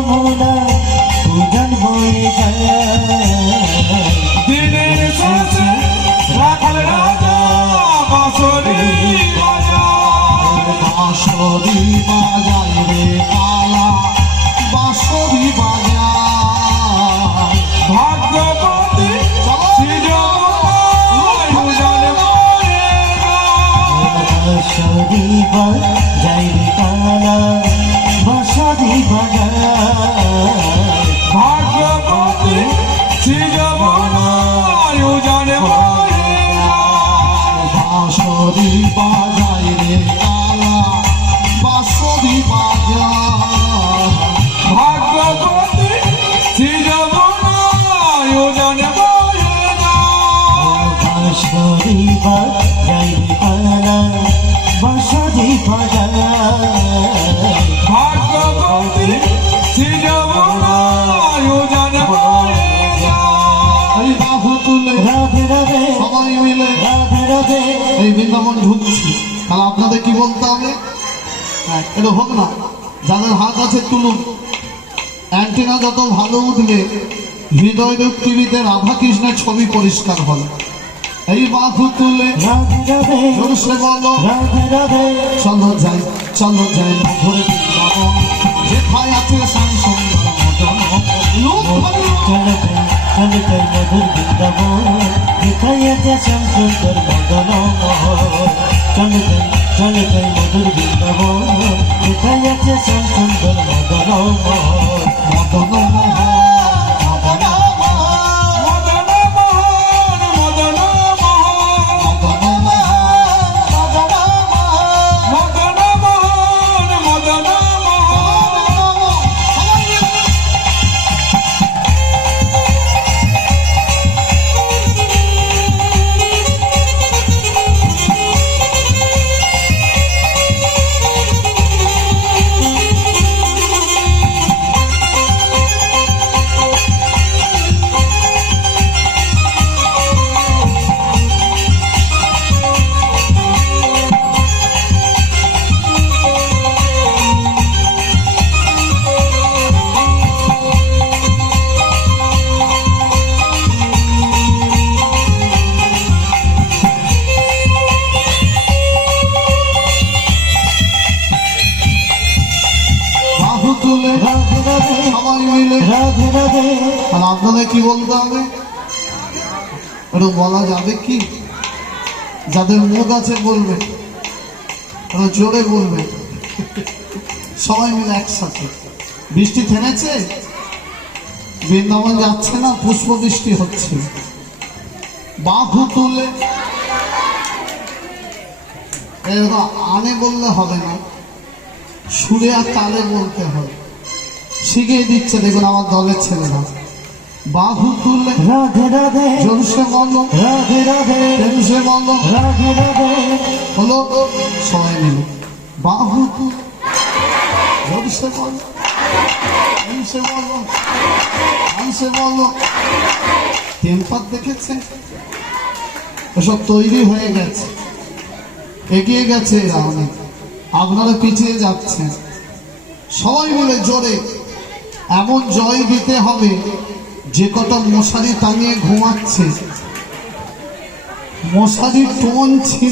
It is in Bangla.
যমুনা উজান বয়ে যায় দিনের শেষে রাখাল রাজা বাঁশরি বাজায় বাঁশরি বাজায় রে কালা বাঁশরি বাজায় ভাগ্যবতী শ্রী যমুনায় উজান বয়ে যায় বাঁশরি বাজায় রে কালা বাঁশরি বাজায় ভাগ্যবতী শ্রী যমুনায় উজান বয়ে যায় বাঁশরি বাজায় রে কালা বাঁশরি বাজায় ভাগ্যবতী শ্রী যমুনায় উজান বয়ে যায় বাঁশরি বাজায় রে কালা বাঁশরি বাজায় ভাগ্যবতী শ্রী যমুনায় উজান বয়ে যায় এই বাহু তুলে রাধে রাধে সবাই মিলে রাধে রাধে এই বৃন্দাবন ঢুকছি। তাহলে আপনাদের কি বলতে হবে? এটা হোক না, যাদের হাত আছে তুলুন। অ্যান্টেনা যত ভালো উঠবে হৃদয়রূপ টিভিতে রাধা কৃষ্ণের ছবি পরিষ্কার হবে। এই বাহু তুলে রাধে রাধে জোরসে বলো রাধে রাধে চলো যাই মধুর বৃন্দাবন, যেথায় আছে শ্যাম সুন্দর মদন। লোক ভালো চলে যাই মধুর বৃন্দাবন যেথায় আছে শ্যাম সুন্দর মদন চলে যাই মধুর বৃন্দাবন যেথায় আছে শ্যাম সুন্দর মদন মদন মোহন মদন মদন মোহন মদন মোহন মদন মদন মোহন মদন মোহন বাহু তুলে রাধে রাধে সবাই মিলে। রাধে রাধে আর আপনাদের কি বলতে হবে? একটু বলা যাবে কি? যাদের মুখ আছে বলবে, একটু জোরে বলবে, সবাই মিলে একসাথে। বৃষ্টি থেমেছে, বৃন্দাবন যাচ্ছে না, পুষ্প বৃষ্টি হচ্ছে। বাহু তুলে এরকম আনে বললে হবে না, সুরে আর তালে বলতে হবে। শিখিয়ে দিচ্ছে দেখুন আমার দলের ছেলেরা। বাহু তুলে রাধে রাধে জোরসে বলো, রাধে রাধে প্রেমসে বলো, রাধে রাধে হলো সবাই মিলে। বাহু তুলে জোরসে বলো, প্রেমসে বলো, প্রেমসে বলো। টেম্পার দেখেছে, এসব তৈরি হয়ে গেছে, এগিয়ে গেছে এরা অনেক, আপনারা পিছিয়ে যাচ্ছেন। সবাই মিলে জোরে এমন জয় দিতে হবে, যে কটা মশারি টাঙিয়ে ঘুমাচ্ছে মশারি টোন ছিঁড়ে